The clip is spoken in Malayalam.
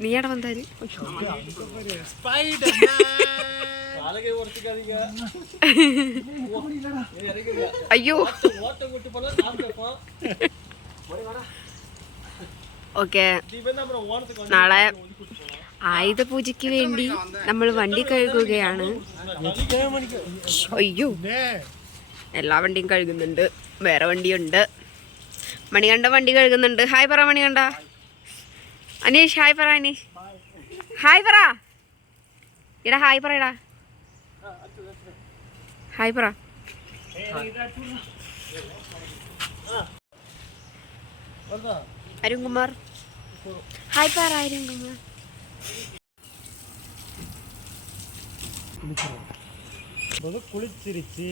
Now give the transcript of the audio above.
നീ അവിടെ വന്നാല് അയ്യോ ഓക്കെ. നാളെ ആയുധ പൂജയ്ക്ക് വേണ്ടി നമ്മൾ വണ്ടി കഴുകുകയാണ്. അയ്യോ, എല്ലാ വണ്ടിയും കഴുകുന്നുണ്ട്. വേറെ വണ്ടിയുണ്ട്. മണികണ്ഠ വണ്ടി കഴുകുന്നുണ്ട്. ഹായ് പറ മണികണ്ഠ. അനീഷ് ഹായ് പറ. അനീഷ് ഹായ് പറ. ഇടാ ഹായ് പറയടാ. ഹായ് പറ. അരുൺകുമാർ ഹായ് പറ. അരുൺകുമാർ കുളിച്ചിരിച്ച്